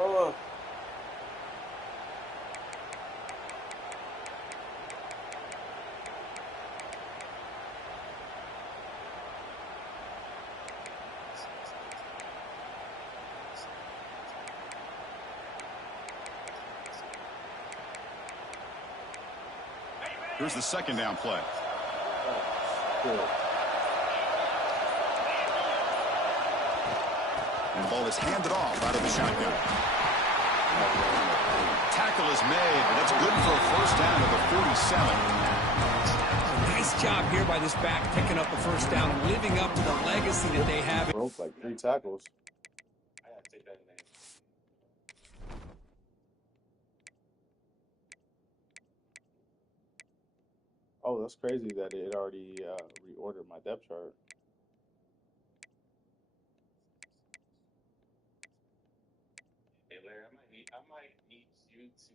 Oh. Here's the second down play. Good. And the ball is handed off out of the shotgun. Tackle is made, but that's good for a first down at the 47. Nice job here by this back, picking up a first down, living up to the legacy that they have. Broke like 3 tackles. I gotta take that name. Oh, that's crazy that it already reordered my depth chart. Hey Larry, I might need you to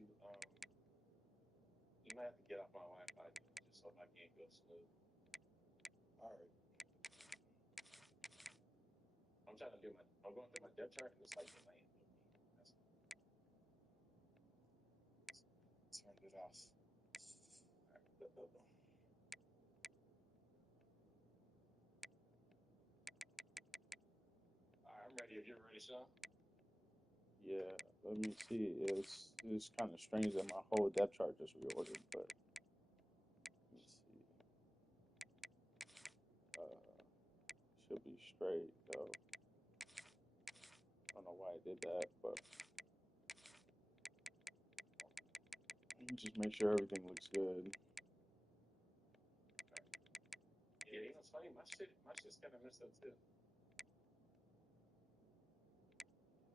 you might have to get off my Wi-Fi just so my game goes smooth. Alright. I'm going through my depth chart and it's like delaying. Turned it off. Alright, I'm ready if you're ready, Sean. Yeah, let me see. It's kind of strange that my whole depth chart just reordered, but let me see. Should be straight though. I don't know why I did that, but let me just make sure everything looks good. Yeah, you know it's funny, my shit's kinda messed up too.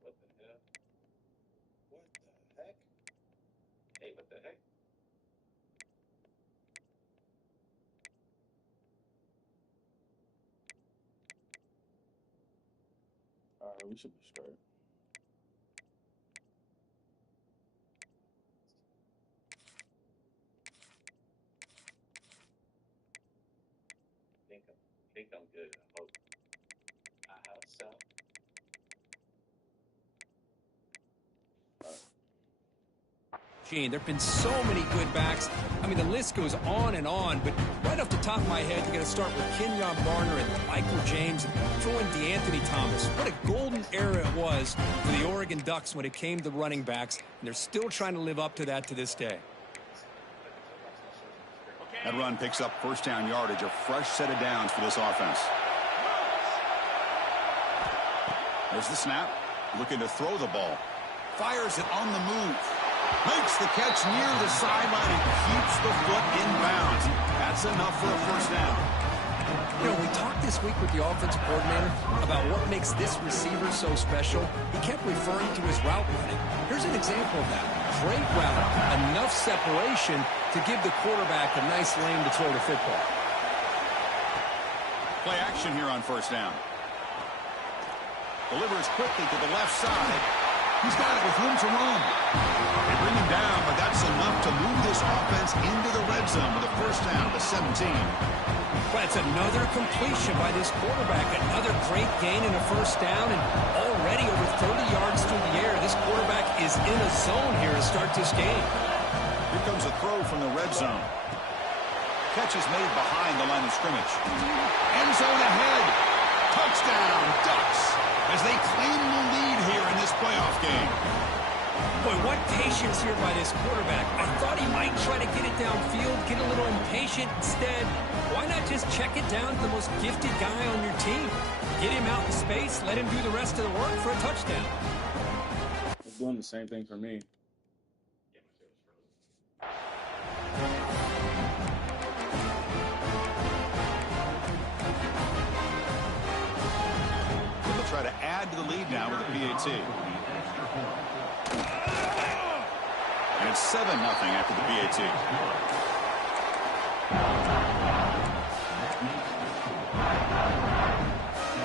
What the hell? What the heck? Hey, what the heck? Alright, we should be straight. Think I'm good. I hope. I hope so. Gene, there have been so many good backs. I mean, the list goes on, but right off the top of my head, you're going to start with Kenyon Barner and Michael James, and throw in DeAnthony Thomas. What a golden era it was for the Oregon Ducks when it came to running backs, and they're still trying to live up to that to this day. That run picks up first down yardage, a fresh set of downs for this offense. There's the snap. Looking to throw the ball. Fires it on the move. Makes the catch near the sideline and keeps the foot in bounds. That's enough for a first down. You know, we talked this week with the offensive coordinator about what makes this receiver so special. He kept referring to his route running. Here's an example of that. Great route, enough separation to give the quarterback a nice lane to throw the football. Play action here on first down. Delivers quickly to the left side. He's got it with room to roam. They bring him down, but that's enough to move this offense into the red zone with a first down to 17. But it's another completion by this quarterback. Another great gain in a first down, and already over 30 yards through the air. This quarterback is in a zone here to start this game. Here comes a throw from the red zone. Catch is made behind the line of scrimmage. End zone ahead. Touchdown, Ducks, as they claim the lead here in this playoff game. Boy, what patience here by this quarterback. I thought he might try to get it downfield, get a little impatient. Instead, why not just check it down to the most gifted guy on your team? Get him out in space, let him do the rest of the work for a touchdown. It's doing the same thing for me. They'll try to add to the lead now with a PAT. And it's 7-0 after the PAT.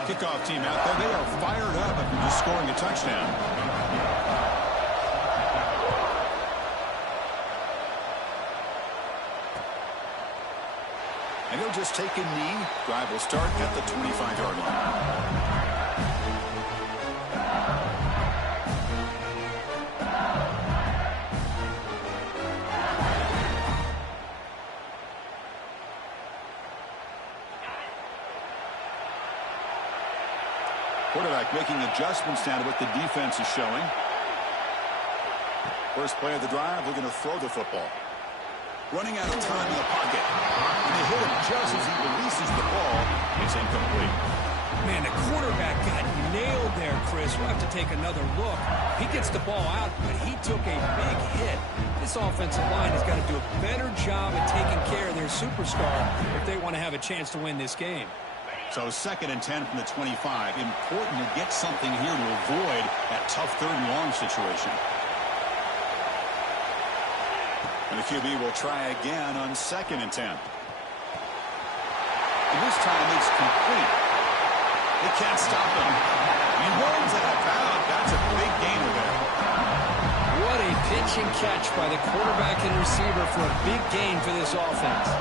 Kickoff team out there. They are fired up after just scoring a touchdown. And he'll just take a knee. Drive will start at the 25-yard line. quarterback making adjustments now to what the defense is showing. First play of the drive, they're going to throw the football. Running out of time in the pocket. And they hit him just as he releases the ball. It's incomplete. Man, the quarterback got nailed there, Chris. We'll have to take another look. He gets the ball out, but he took a big hit. This offensive line has got to do a better job at taking care of their superstar if they want to have a chance to win this game. So 2nd and 10 from the 25. Important to get something here to avoid that tough 3rd and long situation. And the QB will try again on 2nd and 10. And this time it's complete. They can't stop him. He runs out of bounds. That's a big gainer there. What a pitch and catch by the quarterback and receiver for a big gain for this offense.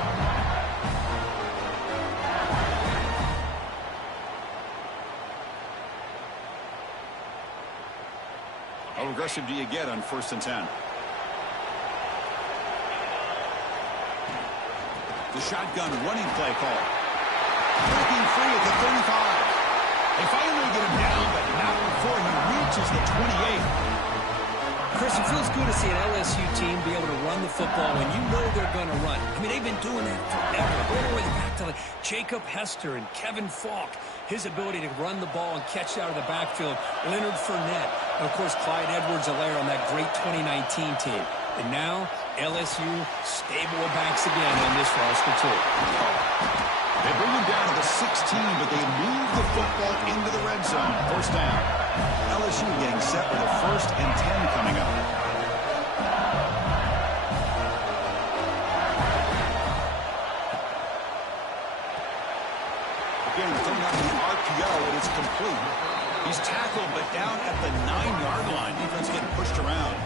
How aggressive do you get on 1st and 10? The shotgun running play call. Breaking free at the 35. They finally get him down, but not before he reaches the 28. Chris, it feels good to see an LSU team be able to run the football when you know they're going to run. I mean, they've been doing that forever. All the way back to Jacob Hester and Kevin Falk. His ability to run the ball and catch out of the backfield. Leonard Fournette. And, of course, Clyde Edwards-Helaire on that great 2019 team. And now, LSU stable of backs again on this roster, too. They bring him down to the 16, but they move the football into the red zone. 1st down. LSU getting set with a 1st and 10 coming up. Again, throwing out the RPO, and it's complete. He's tackled, but down at the 9-yard line. Defense getting pushed around.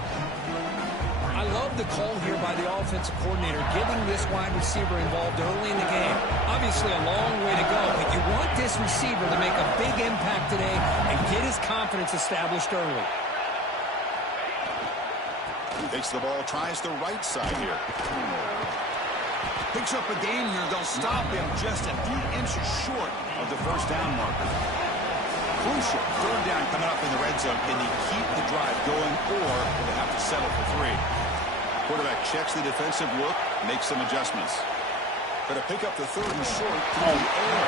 I love the call here by the offensive coordinator, getting this wide receiver involved early in the game. Obviously a long way to go, but you want this receiver to make a big impact today and get his confidence established early. Takes the ball, tries the right side here. Picks up a gain here. They'll stop him just a few inches short of the 1st down marker. Crucial 3rd down coming up in the red zone. Can they keep the drive going, or will they have to settle for 3? Quarterback checks the defensive look, makes some adjustments. Going to pick up the 3rd and short through the air.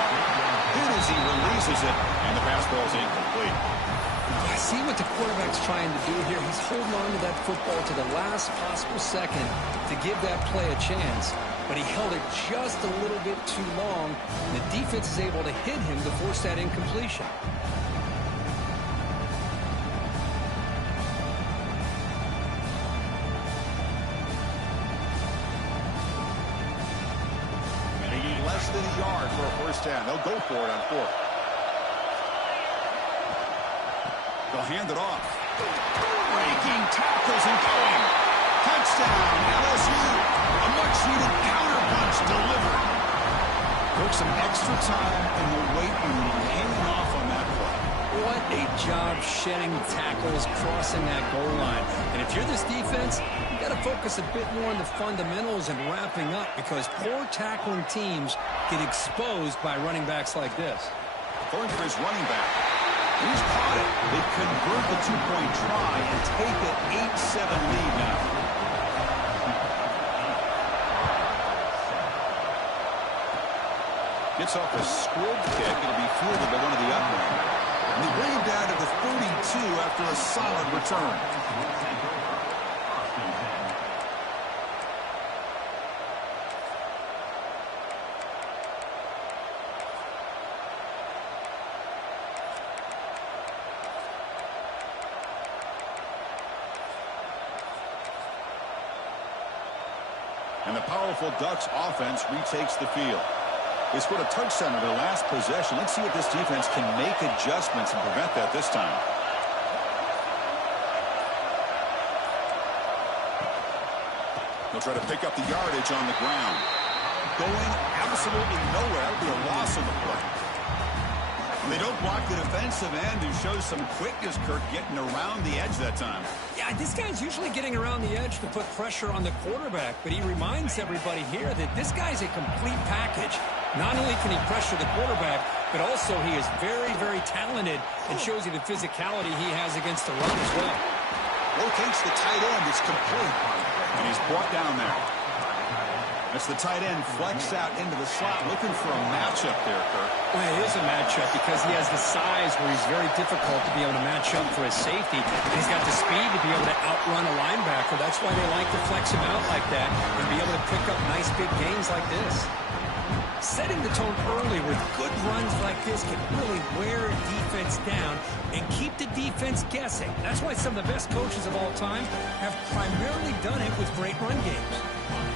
Hit as he releases it, and the pass ball is incomplete. I see what the quarterback's trying to do here. He's holding on to that football to the last possible second to give that play a chance. But he held it just a little bit too long, and the defense is able to hit him to force that incompletion. Less than a yard for a 1st down. They'll go for it on 4th. They'll hand it off. Breaking tackles and going. Touchdown, LSU. A much-needed counterpunch delivered. Took some extra time in the weight room hanging off on that play. What a job shedding tackles, crossing that goal line. And if you're this defense, you got to focus a bit more on the fundamentals and wrapping up, because poor tackling teams get exposed by running backs like this. Going for his running back. He's caught it. They convert the 2-point try and take an 8-7 lead now. Gets off a squib kick. It'll be fielded by one of the upright. And they bring him down to the 32 after a solid return. And the powerful Ducks offense retakes the field. They scored a touchdown in their last possession. Let's see if this defense can make adjustments and prevent that this time. They'll try to pick up the yardage on the ground. Going absolutely nowhere. That would be a loss on the play. They don't block the defensive end, who shows some quickness, Kirk, getting around the edge that time. Yeah, this guy's usually getting around the edge to put pressure on the quarterback, but he reminds everybody here that this guy's a complete package. Not only can he pressure the quarterback, but also he is very, very talented and shows you the physicality he has against the run as well. Rotates the tight end. It's complete. And he's brought down there. As the tight end flex out into the slot, looking for a matchup there, Kirk. Well, it is a matchup because he has the size where he's very difficult to be able to match up for his safety. And he's got the speed to be able to outrun a linebacker. That's why they like to flex him out like that and be able to pick up nice big gains like this. Setting the tone early with good runs like this can really wear a defense down and keep the defense guessing. That's why some of the best coaches of all time have primarily done it with great run games.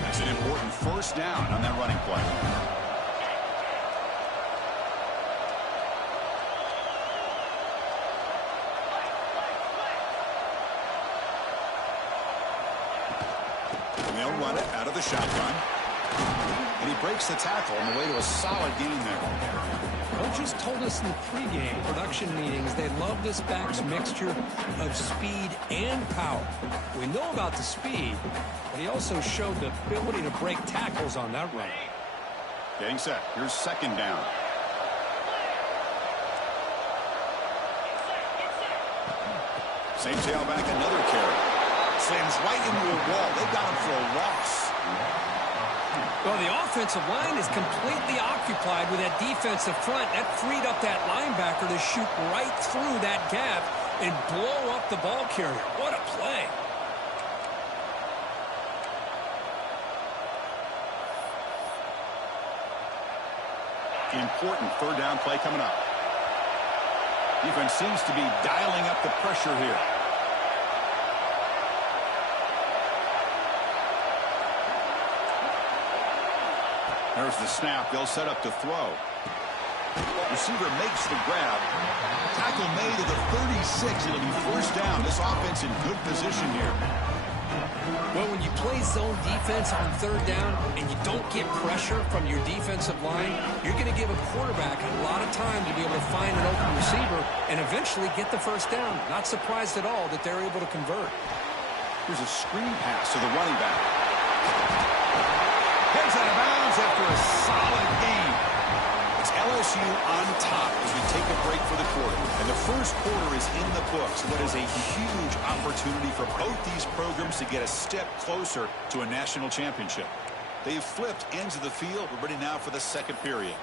That's an important first down on that running play. And they'll run it out of the shotgun. And he breaks the tackle on the way to a solid gain there. Coaches told us in the pregame production meetings they love this back's mixture of speed and power. We know about the speed, but he also showed the ability to break tackles on that run. Getting set. Here's second down. Same tailback, another carry. Slams right into a wall. They got him for a loss. Well, the offensive line is completely occupied with that defensive front. That freed up that linebacker to shoot right through that gap and blow up the ball carrier. What a play. Important third down play coming up. Defense seems to be dialing up the pressure here. There's the snap. They'll set up to throw. Receiver makes the grab. Tackle made at the 36. It'll be first down. This offense in good position here. Well, when you play zone defense on third down and you don't get pressure from your defensive line, you're going to give a quarterback a lot of time to be able to find an open receiver and eventually get the first down. Not surprised at all that they're able to convert. Here's a screen pass to the running back. Heads out of bounds after a solid game. It's LSU on top as we take a break for the quarter. And the first quarter is in the books. What is a huge opportunity for both these programs to get a step closer to a national championship. They've flipped ends of the field. We're ready now for the second period.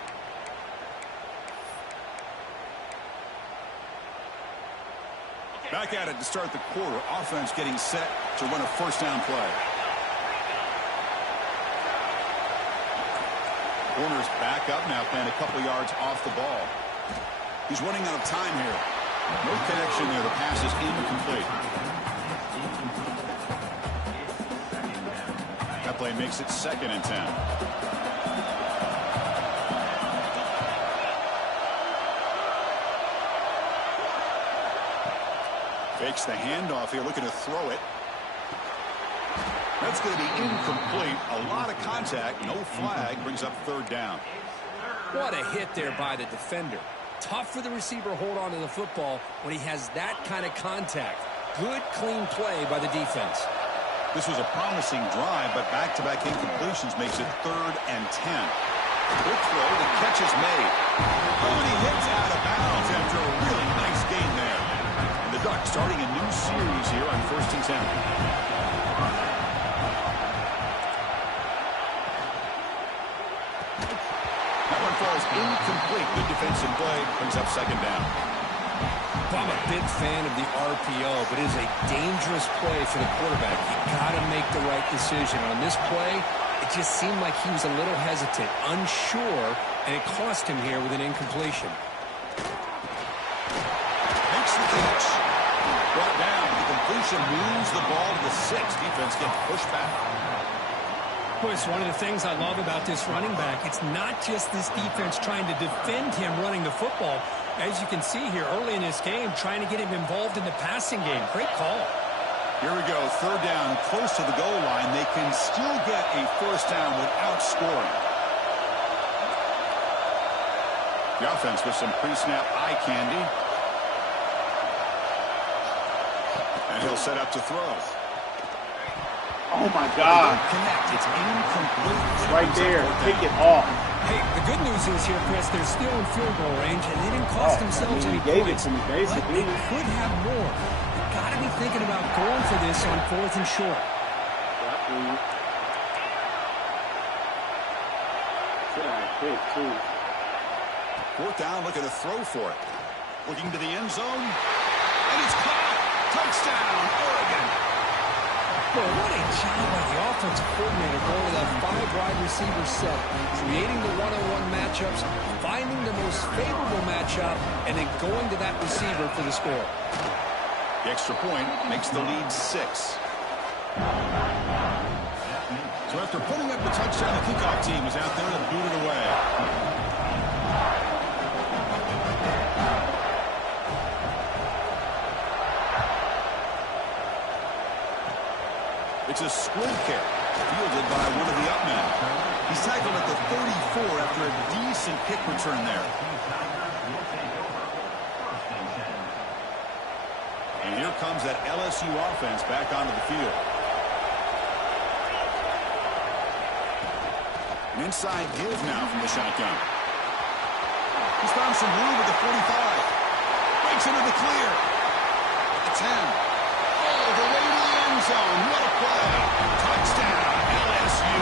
Back at it to start the quarter. Offense getting set to run a first down play. Corner's back up now, playing a couple yards off the ball. He's running out of time here. No connection there. The pass is incomplete. That play makes it 2nd and 10. Fakes the handoff here, looking to throw it. That's going to be incomplete. A lot of contact. No flag. Brings up third down. What a hit there by the defender. Tough for the receiver to hold on to the football when he has that kind of contact. Good, clean play by the defense. This was a promising drive, but back-to-back incompletions makes it 3rd and 10. Good throw. The catch is made. Oh, and he hits out of bounds after a really nice gain there. And the Ducks starting a new series here on 1st and 10. Falls incomplete. Good defensive play. Brings up 2nd down. I'm a big fan of the RPO, but it is a dangerous play for the quarterback. You got to make the right decision. On this play, it just seemed like he was a little hesitant, unsure, and it cost him here with an incompletion. Makes the catch. Brought down. The completion moves the ball to the 6. Defense gets pushed back. Well, it's one of the things I love about this running back. It's not just this defense trying to defend him running the football. As you can see here early in this game, trying to get him involved in the passing game. Great call. Here we go. 3rd down, close to the goal line. They can still get a first down without scoring. The offense with some pre-snap eye candy. And he'll set up to throw. Oh, my God. Connect. It's incomplete. Right there. Kick it off. Hey, the good news is here, Chris, they're still in field goal range, and they didn't cost themselves any points. But they could have more. You've got to be thinking about going for this on 4th and short. Fourth down, looking to throw for it. Looking to the end zone. And it's caught. Touchdown, Oregon. Boy, what a job by the offensive coordinator going to that 5-wide receiver set, creating the one-on-one matchups, finding the most favorable matchup, and then going to that receiver for the score. The extra point makes the lead 6. So after putting up the touchdown, the kickoff team is out there to boot it away. It's a squib kick, fielded by one of the up men. He's tackled at the 34 after a decent kick return there. And here comes that LSU offense back onto the field. An inside give now from the shotgun. He's found some room at the 45. Breaks into the clear. At the 10. All the way to the end zone. What a play. Touchdown, LSU.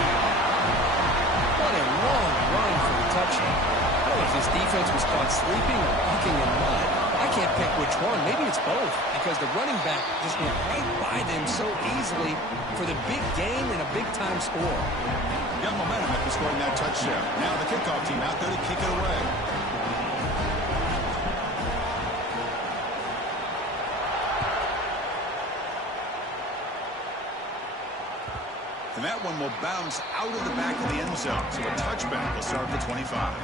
What a long run for the touchdown. Well, if this defense was caught sleeping or bucking in mud, I can't pick which one. Maybe it's both, because the running back just went right by them so easily for the big game and a big-time score. Got momentum after scoring that touchdown. Now the kickoff team out there to kick it away. And that one will bounce out of the back of the end zone. So a touchback will start at the 25.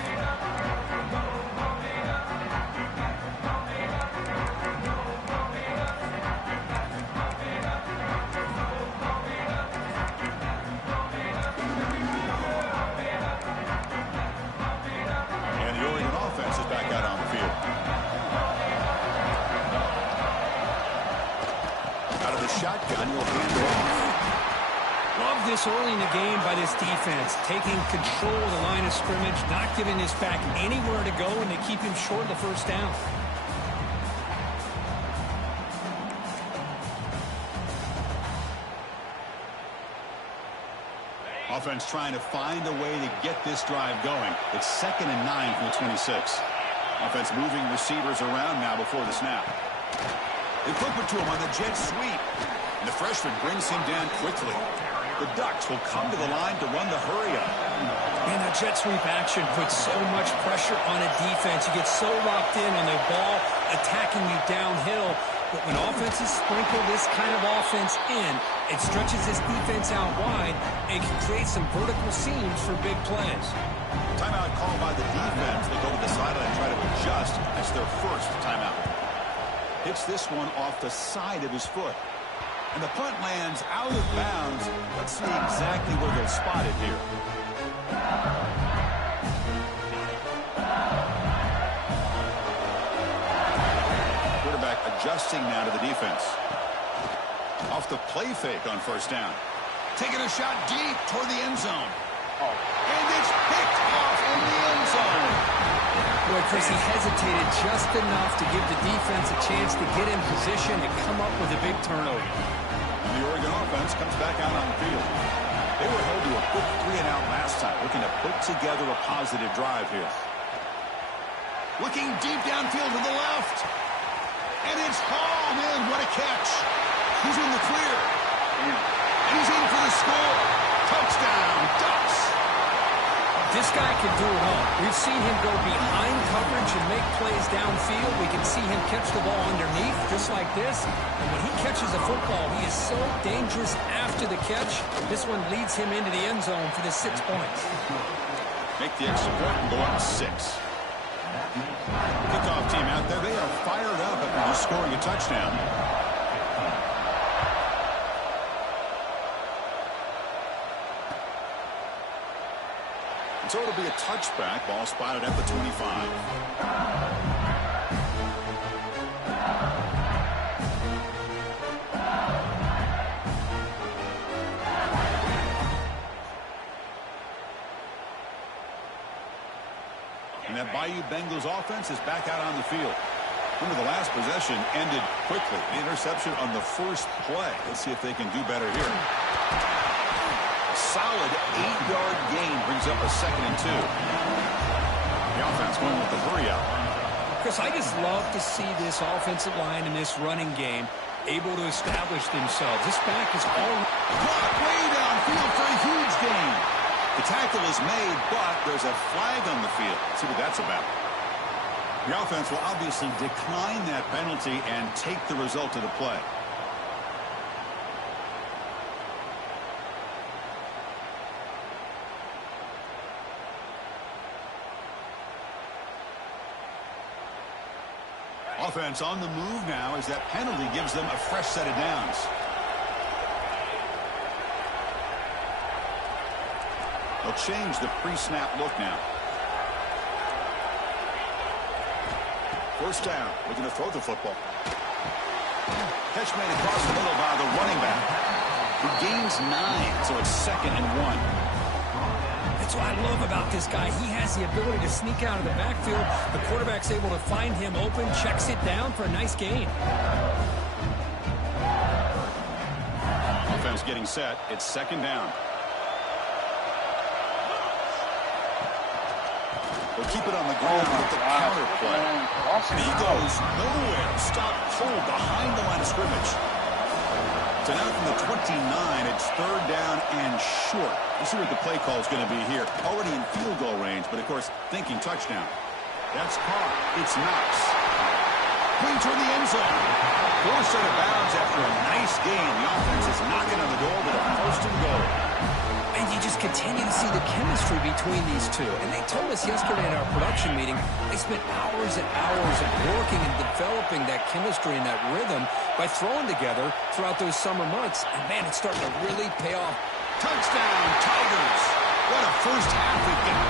And the Oregon offense is back out on the field. Out of the shotgun, he'll hand it off. Love this early in the game by this defense, taking control of the line of scrimmage, not giving this back anywhere to go, and to keep him short of the first down. Offense trying to find a way to get this drive going. It's 2nd and 9 from the 26. Offense moving receivers around now before the snap. They flip it to him on the jet sweep. And the freshman brings him down quickly. The Ducks will come to the line to run the hurry-up. And the jet sweep action puts so much pressure on a defense. You get so locked in on the ball attacking you downhill. But when offenses sprinkle this kind of offense in, it stretches this defense out wide and can create some vertical seams for big plays. Timeout called by the defense. They go to the sideline and try to adjust. That's their first timeout. Hits this one off the side of his foot. And the punt lands out of bounds. Let's see exactly where they'll spot it here. Quarterback adjusting now to the defense. Off the play fake on first down. Taking a shot deep toward the end zone. And it's picked off in the end zone. Boy, Chris, he hesitated just enough to give the defense a chance to get in position and come up with a big turnover. The Oregon offense comes back out on the field. They were held to a quick 3-and-out last time, looking to put together a positive drive here. Looking deep downfield to the left. And it's hauled in. What a catch. He's in the clear. And he's in for the score. Touchdown, Ducks. This guy can do it all. We've seen him go behind coverage and make plays downfield. We can see him catch the ball underneath, just like this. And when he catches a football, he is so dangerous after the catch. This one leads him into the end zone for the 6 points. Make the extra point and go up 6. Kickoff team out there. They are fired up after just scoring a touchdown. So it'll be a touchback. Ball spotted at the 25. And that Bayou Bengals offense is back out on the field. Remember, the last possession ended quickly. The interception on the first play. Let's see if they can do better here. A solid 8-yard gain brings up a 2nd and 2. The offense going with the hurry out. Chris, I just love to see this offensive line and this running game able to establish themselves. This back is all blocked way downfield for a huge gain. The tackle is made, but there's a flag on the field. Let's see what that's about. The offense will obviously decline that penalty and take the result of the play. Offense on the move now as that penalty gives them a fresh set of downs. They'll change the pre-snap look now. First down, looking to throw the football. Catch made across the middle by the running back. He gains 9, so it's 2nd and 1. That's what I love about this guy. He has the ability to sneak out of the backfield. The quarterback's able to find him open, checks it down for a nice gain. Offense getting set. It's 2nd down. They'll keep it on the ground with the counter play. And he goes nowhere. Stop cold behind the line of scrimmage. So now from the 29, it's 3rd down and short. We'll see what the play call is going to be here. Already in field goal range, but of course thinking touchdown. That's caught. It's Knox. Clean toward the end zone. Forced out of bounds after a nice gain. The offense is knocking on the door with a 1st and goal. And you just continue to see the chemistry between these two. And they told us yesterday at our production meeting, they spent hours and hours of working and developing that chemistry and that rhythm by throwing together throughout those summer months. And, man, it's starting to really pay off. Touchdown, Tigers. What a first half we've got.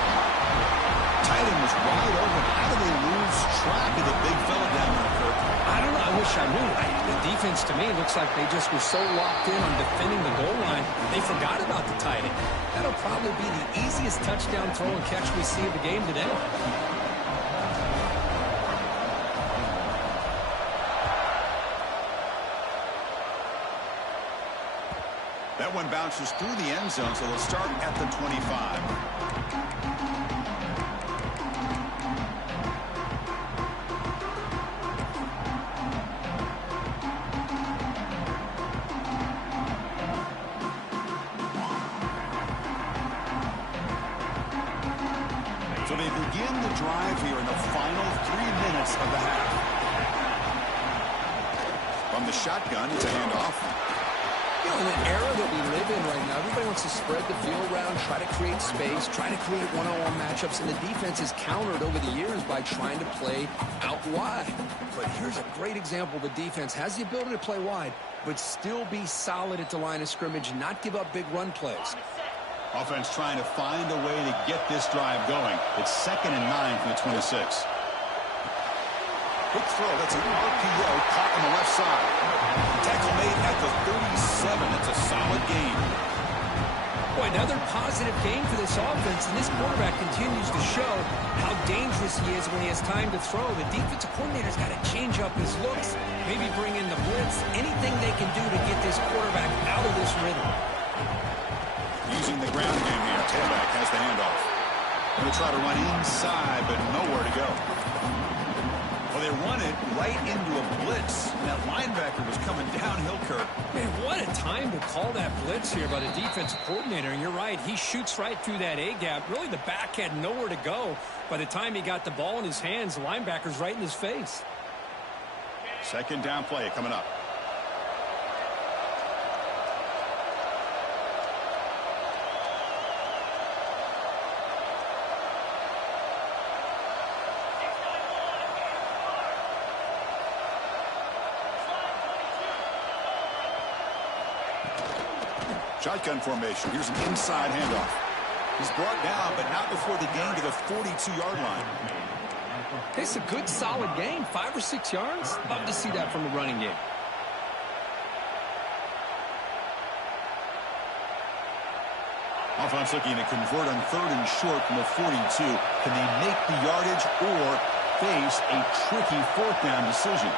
Tight end was wide open. How do they lose track of the big fella down there, Kirk? I don't know. I wish I knew. The defense, to me, looks like they just were so locked in on defending the goal line, they forgot about the tight end. That'll probably be the easiest touchdown throw and catch we see of the game today. That one bounces through the end zone, so they'll start at the 25. So they begin the drive here in the final 3 minutes of the half. From the shotgun, it's a handoff. You know, in the era that we live in right now, everybody wants to spread the field around, try to create space, try to create one-on-one matchups, and the defense is countered over the years by trying to play out wide. But here's a great example. The defense has the ability to play wide, but still be solid at the line of scrimmage, not give up big run plays. Offense trying to find a way to get this drive going. It's 2nd and 9 from the 26. Quick throw. That's an RPO caught on the left side. Tackle made at the 37. That's a solid gain. Boy, another positive game for this offense, and this quarterback continues to show how dangerous he is when he has time to throw. The defensive coordinator's got to change up his looks, maybe bring in the blitz, anything they can do to get this quarterback out of this rhythm. Using the ground game here. Tailback has the handoff. Going to try to run inside, but nowhere to go. Well, they run it right into a blitz. And that linebacker was coming downhill, Kirk. Man, what a time to call that blitz here by the defensive coordinator. And you're right, he shoots right through that A-gap. Really, the back had nowhere to go. By the time he got the ball in his hands, the linebacker's right in his face. 2nd down play coming up. Shotgun formation. Here's an inside handoff. He's brought down, but not before the gain to the 42-yard line. It's a good, solid gain. 5 or 6 yards. Love to see that from the running game. Offense looking to convert on 3rd and short from the 42. Can they make the yardage or face a tricky 4th down decision?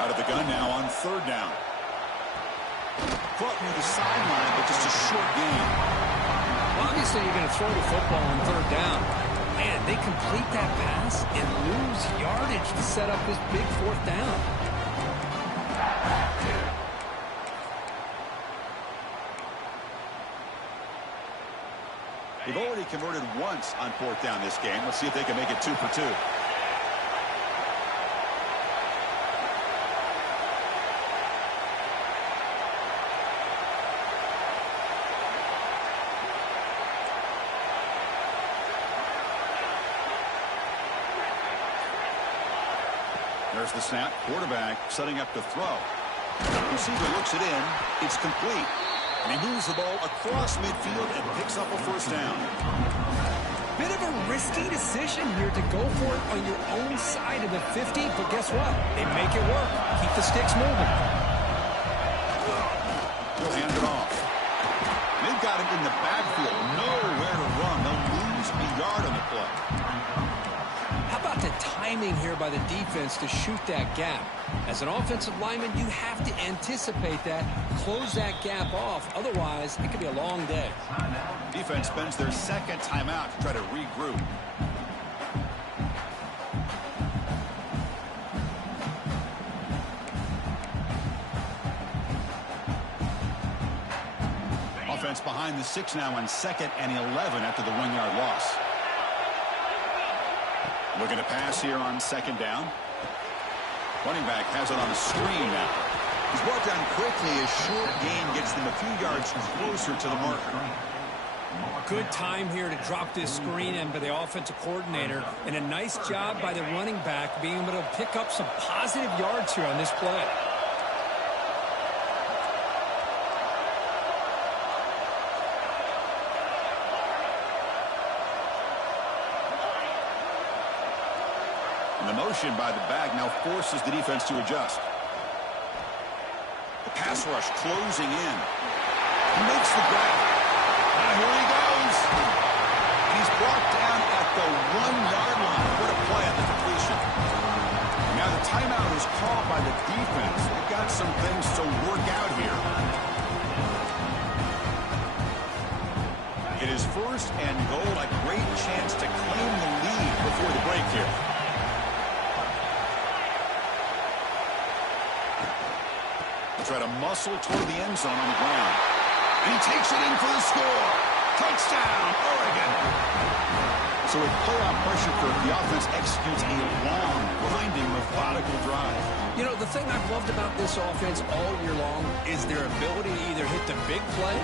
Out of the gun now on 3rd down. Caught near the sideline, but just a short gain. Well, obviously, you're going to throw the football on 3rd down. Man, they complete that pass and lose yardage to set up this big 4th down. They've already converted once on 4th down this game. Let's see if they can make it 2 for 2. There's the snap. Quarterback setting up to throw. Receiver looks it in. It's complete. And he moves the ball across midfield and picks up a 1st down. Bit of a risky decision here to go for it on your own side of the 50, but guess what? They make it work. Keep the sticks moving. He'll hand it off. They've got him in the backfield. Nowhere to run. They'll lose a yard on the play. How about the timing here by the defense to shoot that gap? As an offensive lineman, you have to anticipate that, close that gap off. Otherwise, it could be a long day. Defense spends their 2nd timeout to try to regroup. Offense behind the 6 now on 2nd and 11 after the 1-yard loss. Looking to pass here on 2nd down. Running back has it on a screen now. He's brought down quickly. A short gain gets them a few yards closer to the marker. Good time here to drop this screen in by the offensive coordinator. And a nice job by the running back being able to pick up some positive yards here on this play. And the motion by the back now forces the defense to adjust. The pass rush closing in. He makes the grab. Now here he goes. And he's brought down at the 1-yard line. What a play on the completion. Now the timeout is called by the defense. They've got some things to work out here. It is 1st and goal. A great chance to claim the lead before the break here. Try to muscle toward the end zone on the ground. And he takes it in for the score. Touchdown, Oregon. So with playoff pressure for the offense executes a long, grinding, methodical drive. You know, the thing I've loved about this offense all year long is their ability to either hit the big play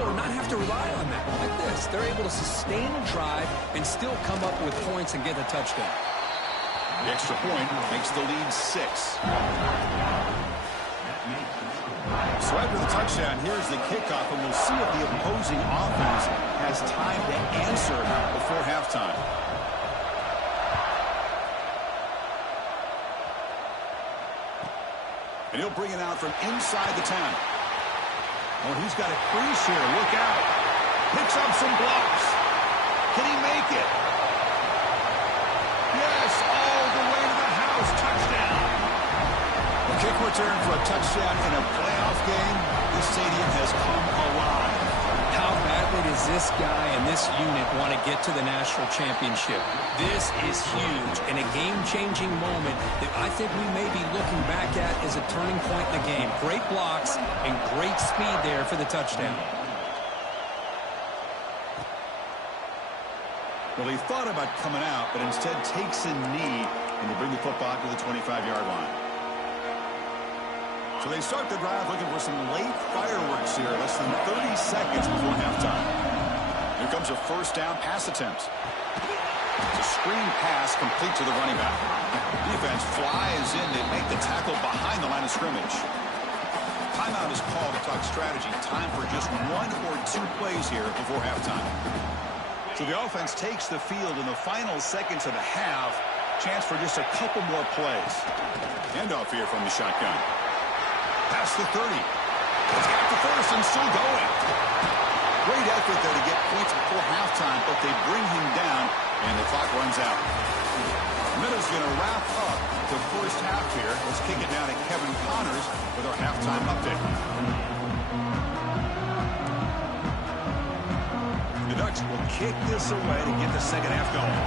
or not have to rely on that. Like this, they're able to sustain a drive and still come up with points and get a touchdown. The extra point makes the lead 6. So after the touchdown, here's the kickoff, and we'll see if the opposing offense has time to answer before halftime. And he'll bring it out from inside the 10. Oh, he's got a crease here. Look out. Picks up some blocks. Can he make it? Yes, all the way to the house. Touchdown. Kick return for a touchdown in a playoff game. This stadium has come alive. How badly does this guy and this unit want to get to the national championship? This is huge and a game-changing moment that I think we may be looking back at as a turning point in the game. Great blocks and great speed there for the touchdown. Well, he thought about coming out, but instead takes a knee and they bring the football to the 25-yard line. So they start the drive looking for some late fireworks here, less than 30 seconds before halftime. Here comes a 1st down pass attempt. It's a screen pass complete to the running back. Defense flies in to make the tackle behind the line of scrimmage. Timeout is called to talk strategy. Time for just 1 or 2 plays here before halftime. So the offense takes the field in the final seconds of the half. Chance for just a couple more plays. Handoff here from the shotgun. Past the 30. It's got the first and still going. Great effort there to get points before halftime, but they bring him down, and the clock runs out. Minute's going to wrap up the first half here. Let's kick it down to Kevin Connors with our halftime update. The Ducks will kick this away to get the second half going.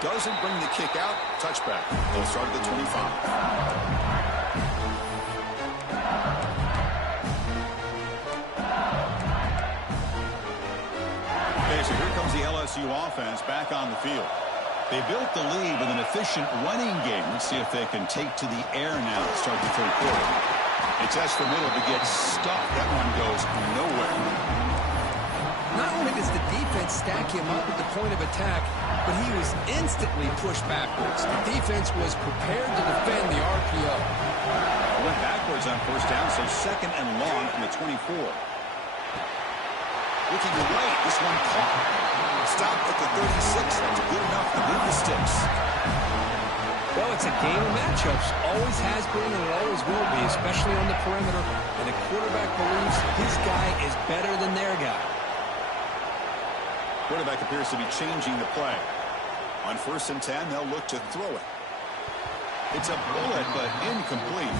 Doesn't bring the kick out. Touchback. They'll start at the 25. Okay, so here comes the LSU offense back on the field. They built the lead with an efficient running game. Let's see if they can take to the air now to start the third quarter. They test the middle to get stuck. That one goes nowhere. Not only does the defense stack him up at the point of attack, but he was instantly pushed backwards. The defense was prepared to defend the RPO. Went backwards on first down, so second and long from the 24. Looking right, this one caught. Stopped at the 36. That's good enough to move the sticks. Well, it's a game of matchups. Always has been and it always will be, especially on the perimeter. And the quarterback believes his guy is better than their guy. Quarterback appears to be changing the play. On 1st and 10, they'll look to throw it. It's a bullet, but incomplete.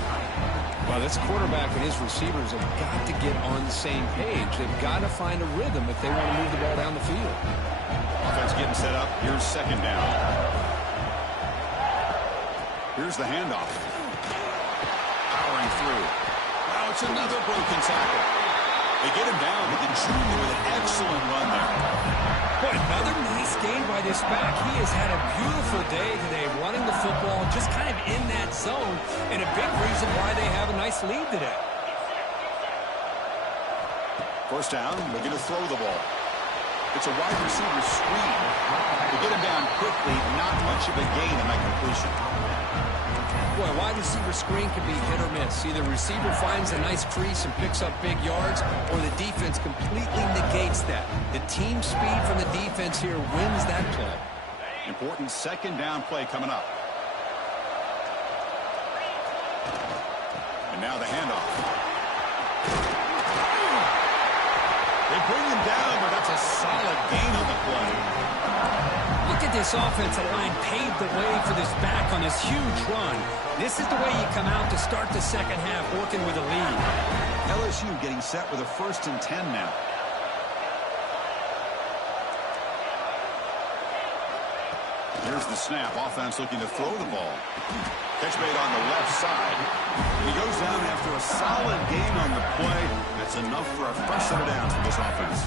Well, this quarterback and his receivers have got to get on the same page. They've got to find a rhythm if they want to move the ball down the field. Offense getting set up. Here's second down. Here's the handoff. Powering through. Now it's another broken tackle. They get him down, but the junior with an excellent run there. Boy, another nice game by this back. He has had a beautiful day today running the football, just kind of in that zone, and a big reason why they have a nice lead today. First down, they're going to throw the ball. It's a wide receiver screen. They get him down quickly, not much of a gain in that completion. Boy, a wide receiver screen can be hit or miss. Either receiver finds a nice crease and picks up big yards, or the defense completely negates that. The team speed from the defense here wins that play. Important second down play coming up. And now the handoff. They bring him down, but that's a solid gain on the play. Look at this offensive line paved the way for this back on this huge run. This is the way you come out to start the second half working with a lead. LSU getting set with a 1st and 10 now. Here's the snap. Offense looking to throw the ball. Catch made on the left side. He goes down after a solid gain on the play. That's enough for a fresh set of downs for this offense.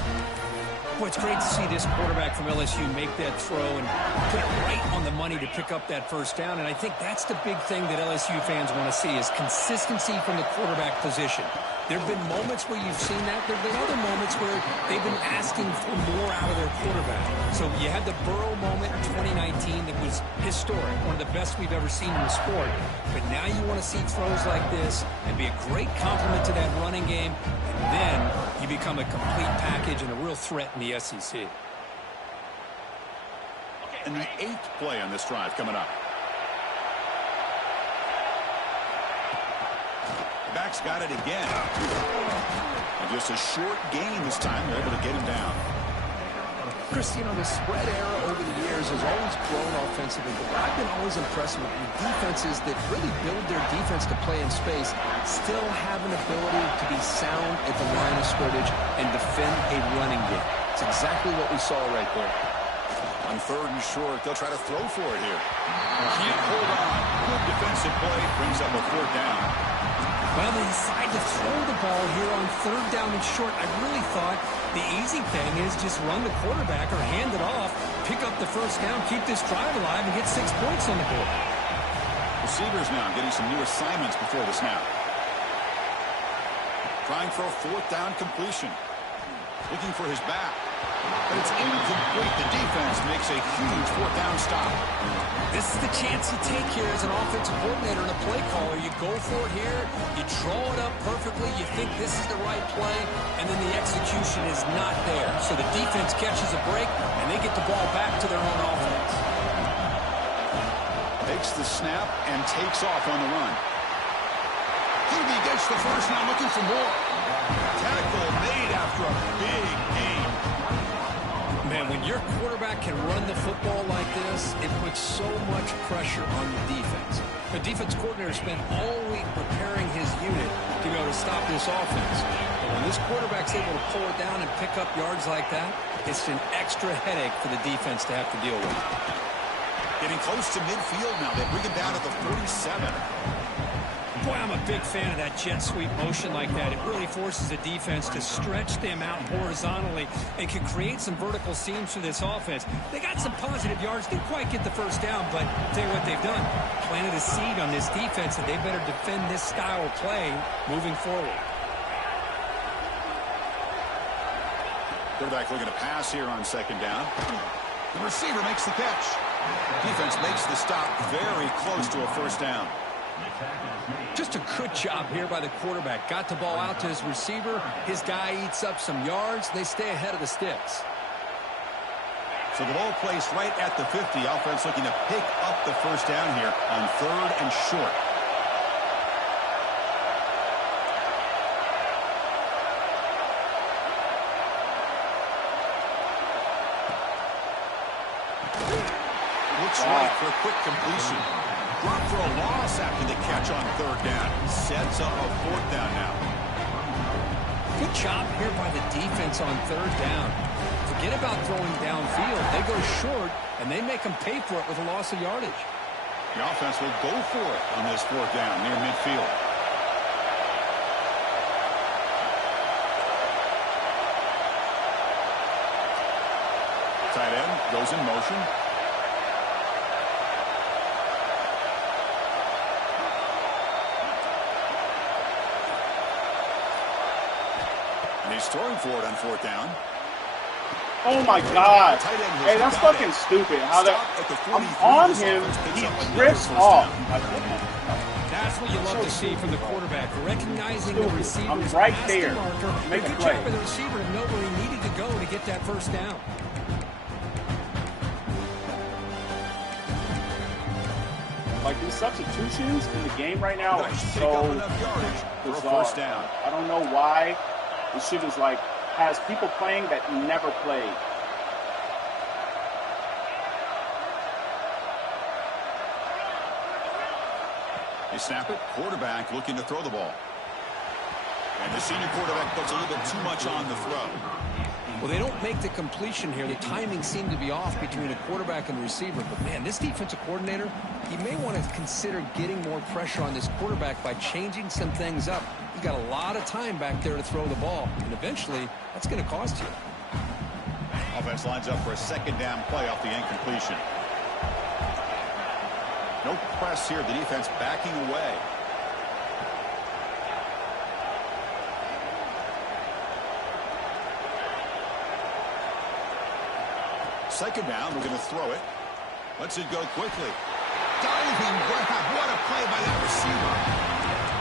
Boy, it's great to see this quarterback from LSU make that throw and put it right on the money to pick up that first down. And I think that's the big thing that LSU fans want to see is consistency from the quarterback position. There have been moments where you've seen that. There have been other moments where they've been asking for more out of their quarterback. So you had the Burrow moment in 2019 that was historic, one of the best we've ever seen in the sport. But now you want to see throws like this and be a great complement to that running game. And then you become a complete package and a real threat in the SEC. And the 8th play on this drive coming up. Back's got it again. And just a short gain this time. They're able to get him down. Chris, you know, the spread era over the years has always grown offensively, but I've been always impressed with the defenses that really build their defense to play in space, still have an ability to be sound at the line of scrimmage and defend a running game. It's exactly what we saw right there. On 3rd and short, they'll try to throw for it here. Can't hold on. Good defensive play. Brings up a 4th down. Well, they decide to throw the ball here on 3rd down and short. I really thought the easy thing is just run the quarterback or hand it off, pick up the first down, keep this drive alive, and get 6 points on the board. Receivers now getting some new assignments before the snap. Trying for a 4th down completion. Looking for his back. But it's incomplete. The defense makes a huge fourth down stop. This is the chance you take here as an offensive coordinator and a play caller. You go for it here. You draw it up perfectly. You think this is the right play, and then the execution is not there. So the defense catches a break, and they get the ball back to their own offense. Takes the snap and takes off on the run. He gets the first, now looking for more. Tackle made after a big gain. Man, when your quarterback can run the football like this, it puts so much pressure on the defense. The defense coordinator spent all week preparing his unit to be able to stop this offense. But when this quarterback's able to pull it down and pick up yards like that, it's an extra headache for the defense to have to deal with. Getting close to midfield now. They bring him down to the 47. Boy, I'm a big fan of that jet sweep motion like that. It really forces the defense to stretch them out horizontally and can create some vertical seams for this offense. They got some positive yards. Didn't quite get the first down, but I'll tell you what they've done. Planted a seed on this defense, and they better defend this style of play moving forward. Quarterback looking to pass here on second down. The receiver makes the catch. Defense makes the stop very close to a first down. Just a good job here by the quarterback. Got the ball out to his receiver. His guy eats up some yards. They stay ahead of the sticks. So the ball placed right at the 50. Offense looking to pick up the first down here on third and short. Looks right for a quick completion. Dropped for a loss after the catch on third down. Sets up a fourth down now. Good job here by the defense on third down. Forget about throwing downfield. They go short, and they make them pay for it with a loss of yardage. The offense will go for it on this fourth down near midfield. Tight end goes in motion. He's throwing for it on fourth down. Oh my God! Hey, that's fucking stupid. How that? I'm on him. He drifts off. That's what you love to see from the quarterback, recognizing the receiver. I'm right there. Make a play. The receiver to know where he needed to go to get that first down. Like, these substitutions in the game right now are so bizarre. I don't know why. This shit is like, has people playing that never played. They snap it. Quarterback looking to throw the ball. And the senior quarterback puts a little bit too much on the throw. Well, they don't make the completion here. The timing seemed to be off between a quarterback and the receiver. But, man, this defensive coordinator, he may want to consider getting more pressure on this quarterback by changing some things up. He's got a lot of time back there to throw the ball. And eventually, that's going to cost you. Offense lines up for a second down play off the incompletion. No press here. The defense backing away. Second down, we're going to throw it. Lets it go quickly. Diving grab. What a play by that receiver.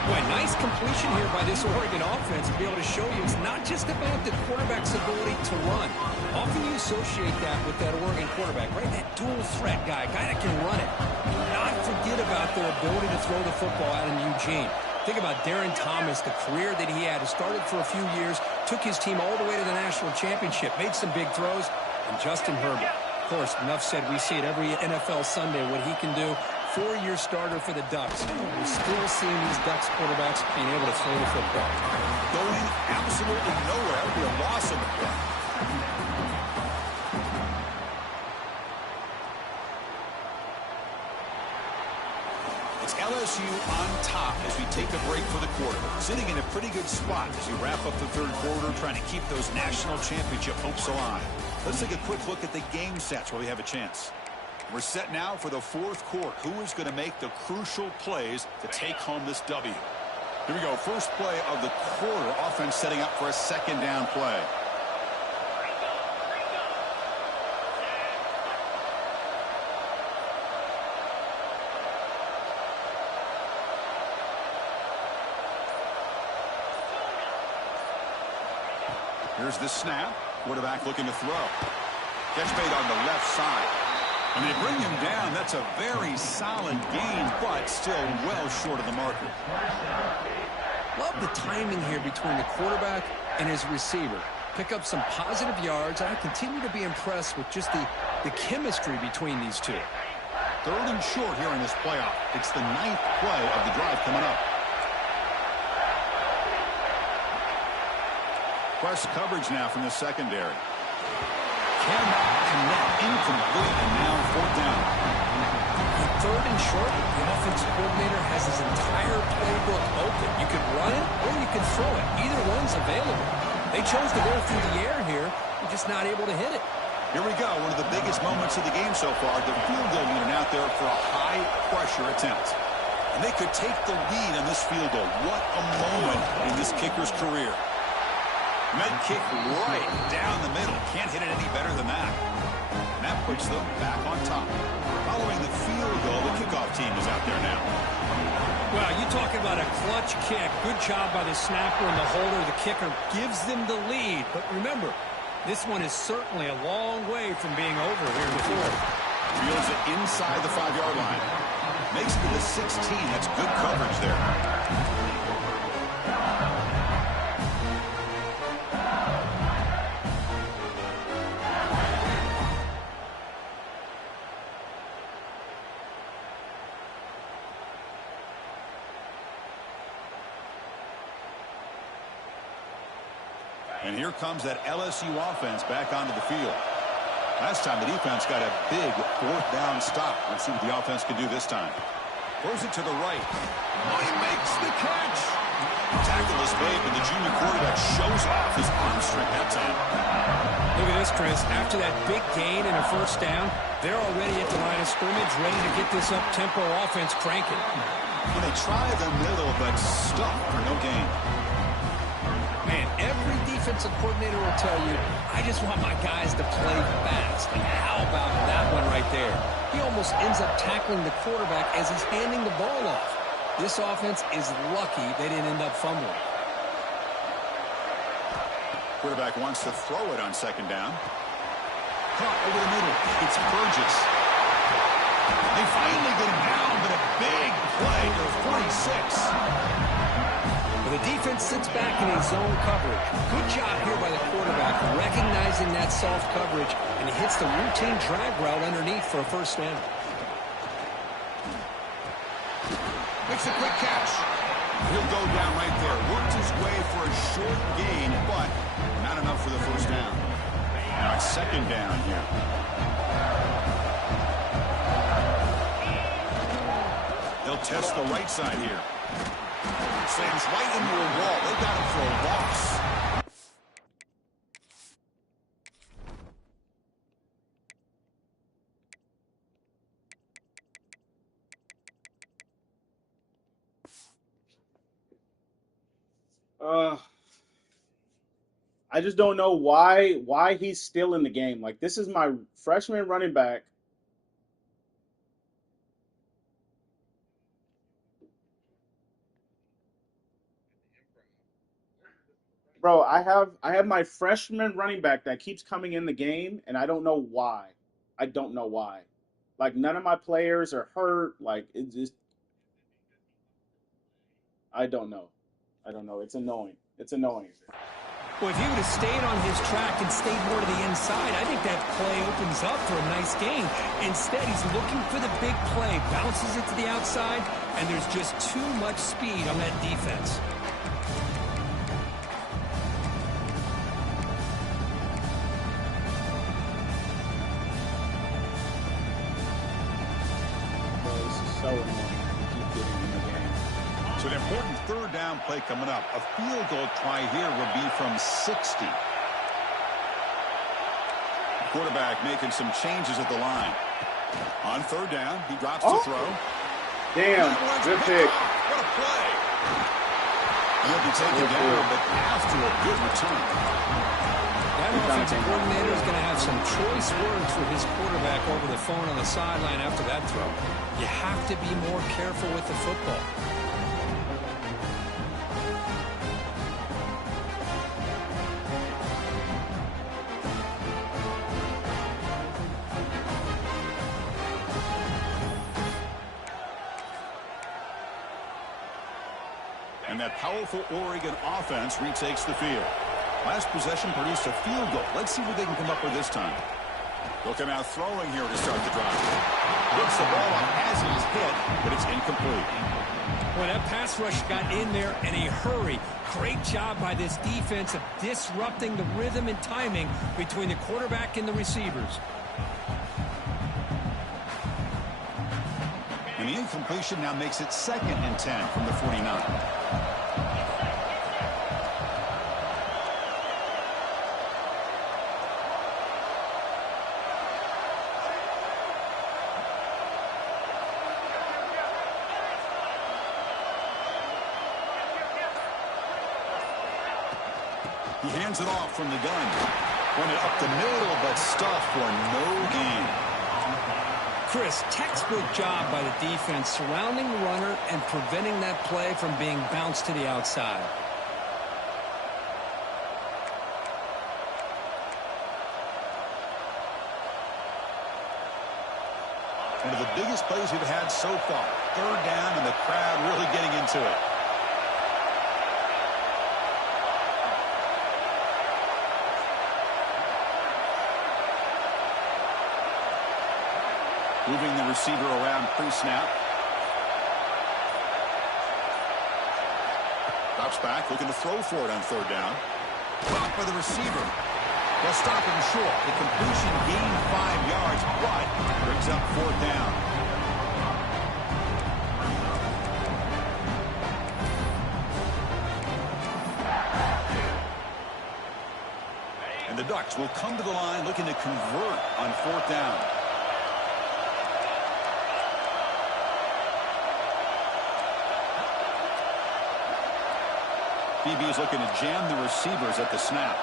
Boy, nice completion here by this Oregon offense to be able to show you it's not just about the quarterback's ability to run. Often you associate that with that Oregon quarterback, right? That dual threat guy that can run it. Do not forget about their ability to throw the football out in Eugene. Think about Darren Thomas, the career that he had. He started for a few years, took his team all the way to the national championship, made some big throws. And Justin Herbert, of course, enough said, we see it every NFL Sunday what he can do. 4-year starter for the Ducks. We're still seeing these Ducks quarterbacks being able to throw the football. Going absolutely nowhere. It'll be a loss of the play. It's LSU on top as we take a break for the quarter. Sitting in a pretty good spot as we wrap up the third quarter, trying to keep those national championship hopes alive. Let's take a quick look at the game sets where we have a chance. We're set now for the fourth quarter. Who is going to make the crucial plays to take home this W? Here we go. First play of the quarter. Offense setting up for a second down play. Here's the snap. Quarterback looking to throw. Catch made on the left side. And they bring him down. That's a very solid gain, but still well short of the marker. Love the timing here between the quarterback and his receiver. Pick up some positive yards, and I continue to be impressed with just the chemistry between these two. 3rd and short here in this playoff. It's the 9th play of the drive coming up. Press coverage now from the secondary. Cannot connect, incomplete, and now 4th down. On 3rd and short, the offensive coordinator has his entire playbook open. You could run it or you could throw it. Either one's available. They chose to go through the air here. They're just not able to hit it. Here we go. One of the biggest moments of the game so far. The field goal unit out there for a high-pressure attempt. And they could take the lead on this field goal. What a moment in this kicker's career. Med kick right down the middle. Can't hit it any better than that. And that puts them back on top. Following the field goal, the kickoff team is out there now. Well, you talking about a clutch kick. Good job by the snapper and the holder. The kicker gives them the lead. But remember, this one is certainly a long way from being over here in the 4th. Fields it inside the 5-yard line. Makes it to the 16. That's good coverage there. And here comes that LSU offense back onto the field. Last time the defense got a big 4th down stop. Let's see what the offense can do this time. Throws it to the right. He makes the catch. Tackle is made, but the junior quarterback shows off his arm strength that time. Look at this, Chris. After that big gain and a 1st down, they're already at the line of scrimmage, ready to get this up-tempo offense cranking. When they try the middle, but stuck for no gain. Man, every defensive coordinator will tell you, I just want my guys to play fast. And how about that one right there? He almost ends up tackling the quarterback as he's handing the ball off. This offense is lucky they didn't end up fumbling. Quarterback wants to throw it on 2nd down. Caught over the middle. It's Burgess. They finally get him down, but a big play to 46. The defense sits back in his zone coverage. Good job here by the quarterback, recognizing that soft coverage, and he hits the routine drag route underneath for a 1st down. Makes a quick catch. He'll go down right there. Worked his way for a short gain, but not enough for the 1st down. Now it's 2nd down here. They'll test the right side here. Slams right into a wall. They got him for a loss. I just don't know why he's still in the game. Like, this is my freshman running back. Bro, I have my freshman running back that keeps coming in the game, and I don't know why. I don't know why. Like, none of my players are hurt. Like, it just, I don't know. I don't know. It's annoying. It's annoying. Well, if he would have stayed on his track and stayed more to the inside, I think that play opens up for a nice gain. Instead, he's looking for the big play, bounces it to the outside, and there's just too much speed on that defense. So annoying. Keep getting in the game. So an important 3rd down play coming up. A field goal try here will be from 60. Quarterback making some changes at the line. On 3rd down, he drops to throw. Damn, good pick. What a play. He'll be taken down, but after a good return. That offensive coordinator is going to have some choice words for his quarterback over the phone on the sideline after that throw. You have to be more careful with the football. And that powerful Oregon offense retakes the field. Last possession produced a field goal. Let's see what they can come up with this time. They'll come out throwing here to start the drive. Gets the ball up as he's hit, but it's incomplete. Well, that pass rush got in there in a hurry. Great job by this defense of disrupting the rhythm and timing between the quarterback and the receivers. And the incompletion now makes it 2nd and 10 from the 49. He hands it off from the gun. Running up the middle, but stuffed for no gain. Chris, textbook job by the defense surrounding the runner and preventing that play from being bounced to the outside. One of the biggest plays we've had so far. 3rd down and the crowd really getting into it. Moving the receiver around pre-snap. Drops back, looking to throw for it on 3rd down. Caught by the receiver. They'll stop him short. The completion gained 5 yards, but brings up 4th down. And the Ducks will come to the line looking to convert on 4th down. BB is looking to jam the receivers at the snap.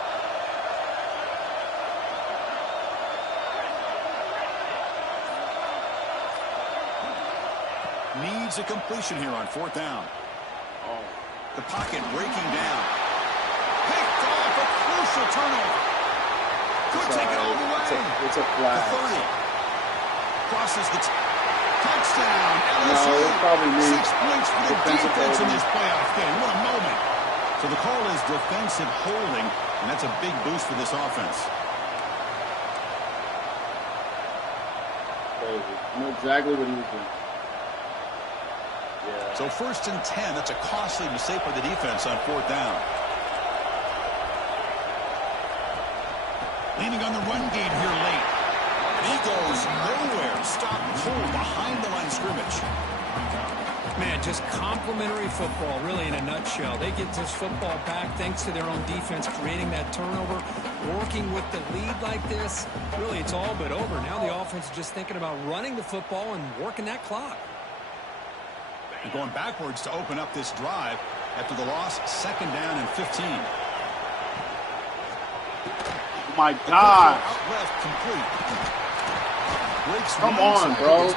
Needs a completion here on 4th down. The pocket breaking down. Picked off, a crucial turnover. Could take it all the way. It's a flag. The 30. Crosses the touchdown. No, LSU. it probably needs 6 points for the defensive defense in holding. this playoff game. What a moment. So the call is defensive holding, and that's a big boost for this offense. Crazy. I know exactly what he was doing. Yeah. So 1st and 10, that's a costly mistake by the defense on 4th down. Leaning on the run game here late. And he goes nowhere. Stop cold behind the line of scrimmage. Man, just complimentary football, really, in a nutshell. They get this football back thanks to their own defense, creating that turnover, working with the lead like this. Really, it's all but over. Now the offense is just thinking about running the football and working that clock. And going backwards to open up this drive after the loss, 2nd down and 15. Oh my God. Out left, complete. Come on, bro.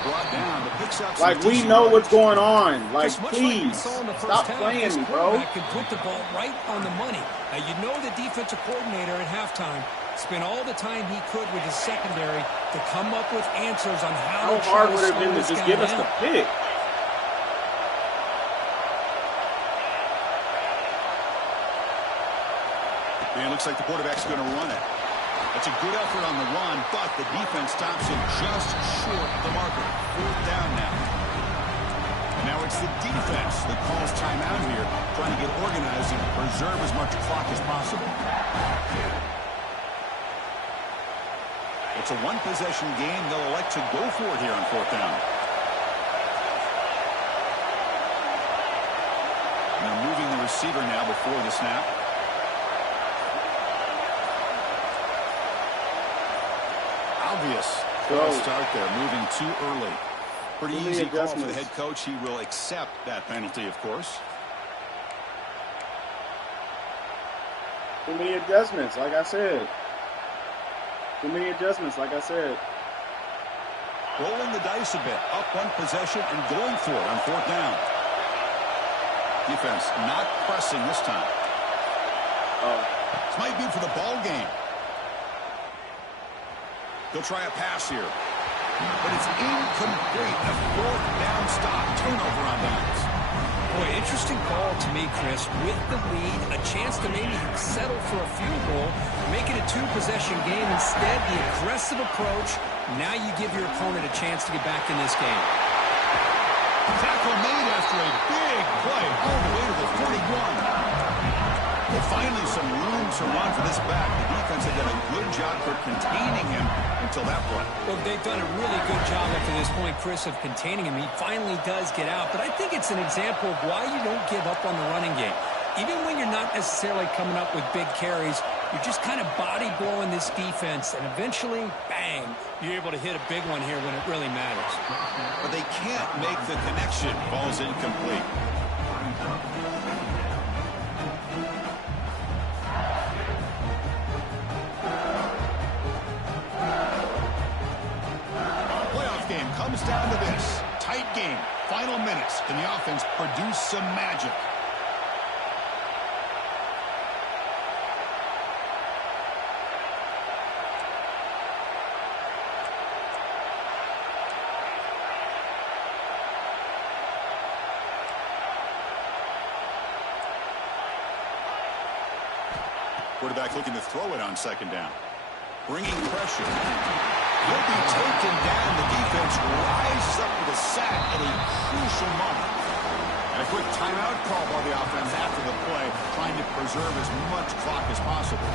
Like, we know what's going on. Like, please, stop playing me, bro. Can put the ball right on the money. Now, you know the defensive coordinator at halftime spent all the time he could with his secondary to come up with answers on how to hard would it have been to just give us the pick? And it looks like the quarterback's going to run it. It's a good effort on the run, but the defense stops it just short of the marker. 4th down now. And now it's the defense that calls timeout here, trying to get organized and preserve as much clock as possible. It's a 1-possession game. They'll elect to go for it here on 4th down. And they're moving the receiver now before the snap. Obvious start there, moving too early. Pretty easy call for the head coach. He will accept that penalty, of course. Too many adjustments, like I said. Too many adjustments, like I said. Rolling the dice a bit. Up 1 possession and going for it on 4th down. Defense not pressing this time. This might be for the ball game. They'll try a pass here. But it's incomplete. A 4th down stop. Turnover on downs. Boy, interesting call to me, Chris. With the lead, a chance to maybe settle for a field goal, make it a two-possession game. Instead, the aggressive approach. Now you give your opponent a chance to get back in this game. Tackle made after a big play all the way to the 41. Well, finally some room to run for this back. The defense had done a good job for containing him until that play. Well, they've done a really good job up to this point, Chris, of containing him. He finally does get out, but I think it's an example of why you don't give up on the running game. Even when you're not necessarily coming up with big carries, you're just kind of body-blowing this defense, and eventually, bang, you're able to hit a big one here when it really matters. But they can't make the connection. Ball's incomplete. Playoff game comes down to this. Tight game. Final minutes. Can the offense produce some magic? Quarterback looking to throw it on second down. Bringing pressure. He'll be taken down. The defense rises up with a sack at a crucial moment. And a quick timeout call by the offense after the play, trying to preserve as much clock as possible.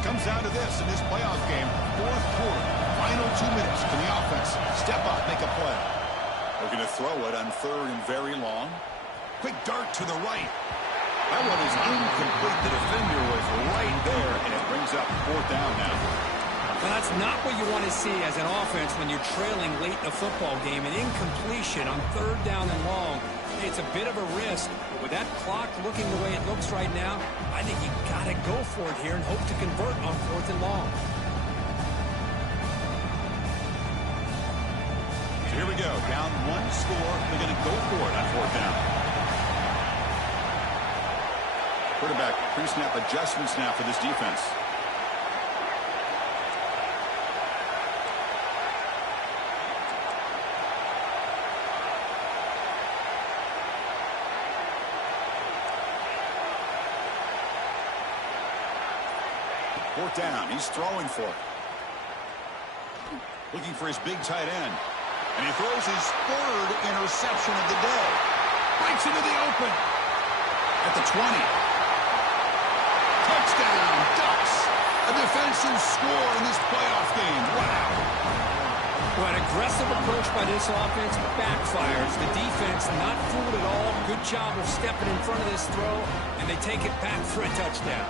Comes down to this in this playoff game. Fourth quarter, final 2 minutes. Can the offense step up, make a play? Looking to throw it on third and very long. Quick dart to the right. That one is incomplete. The defender was right there, and it brings up fourth down now. Well, that's not what you want to see as an offense when you're trailing late in a football game. An incompletion on third down and long. It's a bit of a risk, but with that clock looking the way it looks right now, I think you got to go for it here and hope to convert on fourth and long. So here we go. Down one score. They're going to go for it on fourth down. Quarterback pre-snap adjustments now for this defense. Fourth down. He's throwing for it. Looking for his big tight end. And he throws his third interception of the day. Breaks into the open. At the 20. Touchdown, Ducks. A defensive score in this playoff game. Wow. Well, an aggressive approach by this offense backfires. The defense not fooled at all. Good job of stepping in front of this throw, and they take it back for a touchdown.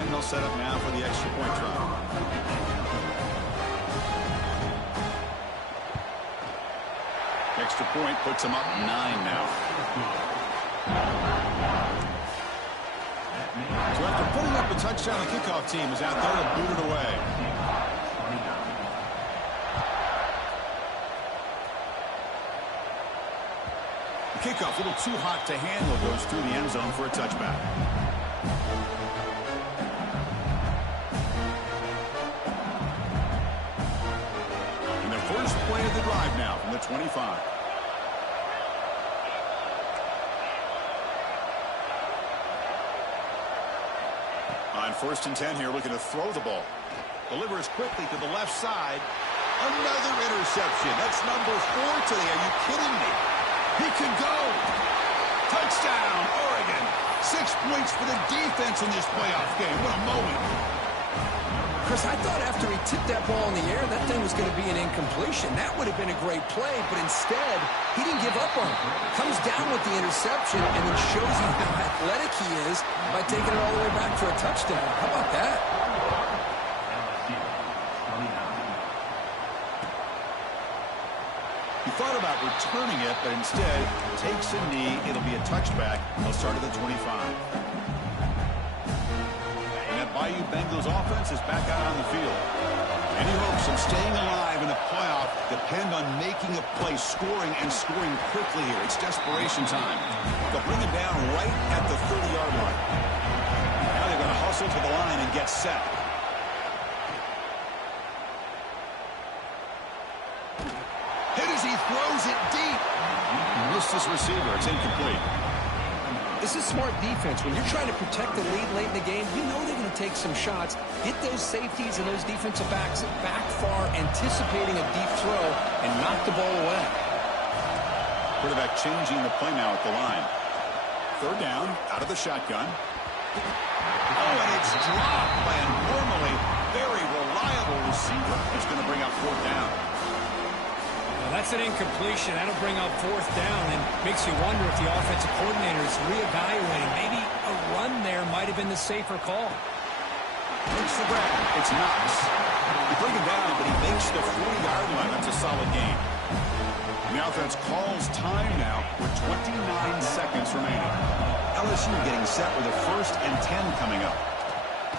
And they'll set up now for the extra point try. Extra point puts them up 9 now. So after putting up a touchdown, the kickoff team is out there to boot it away. The kickoff, a little too hot to handle, goes through the end zone for a touchback. And the first play of the drive now from the 25. On 1st and 10 here, looking to throw the ball. Delivers quickly to the left side. Another interception. That's number 4 today. Are you kidding me? He can go. Touchdown, Oregon. 6 points for the defense in this playoff game. What a moment. Chris, I thought after he tipped that ball in the air, that thing was going to be an incompletion. That would have been a great play, but instead, he didn't give up on it. Comes down with the interception and then shows you how athletic he is by taking it all the way back for a touchdown. How about that? He thought about returning it, but instead takes a knee. It'll be a touchback. He'll start at the 25. And that Bayou Bengals offense is back out on the field. Any hopes of staying alive in the playoff depend on making a play, scoring, and scoring quickly here. It's desperation time. They'll bring it down right at the 30-yard line. Now they're going to hustle to the line and get set. Hit as he throws it deep. Missed his receiver. It's incomplete. This is smart defense. When you're trying to protect the lead late in the game, you know they're going to take some shots, get those safeties and those defensive backs back far, anticipating a deep throw, and knock the ball away. Quarterback changing the play now at the line. Third down, out of the shotgun. Oh, and it's dropped by a normally very reliable receiver. It's going to bring up fourth down. Well, that's an incompletion. That'll bring up fourth down and makes you wonder if the offensive coordinator is reevaluating. Maybe a run there might have been the safer call. It's the grab. It's Knox. They bring him down, but he makes the 40-yard line. That's a solid gain. And the offense calls time now with 29 seconds remaining. LSU getting set with a 1st and 10 coming up.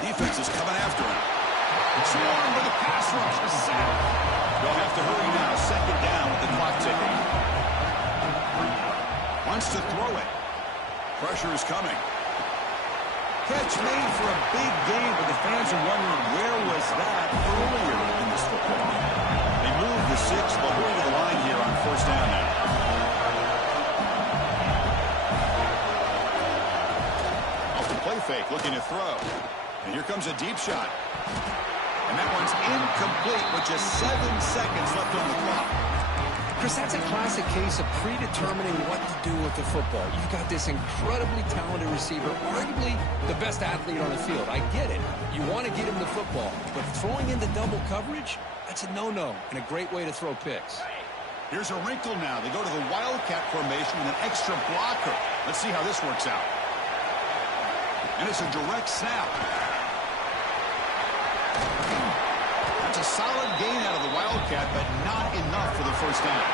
Defense is coming after him. Swarm with a pass rush. A sack. They'll have to hurry now. 2nd down with the clock ticking. Wants to throw it. Pressure is coming. Catch made for a big game, but the fans are wondering where was that earlier in this football. They move the 6. They'll hurry to the line here on 1st down now. Off the play fake, looking to throw. And here comes a deep shot. And that one's incomplete with just 7 seconds left on the clock. Chris, that's a classic case of predetermining what to do with the football. You've got this incredibly talented receiver, arguably the best athlete on the field. I get it. You want to get him the football. But throwing into double coverage, that's a no-no and a great way to throw picks. Here's a wrinkle now. They go to the Wildcat formation with an extra blocker. Let's see how this works out. And it's a direct snap. That's a solid gain out of the Wildcat, but not enough for the 1st down.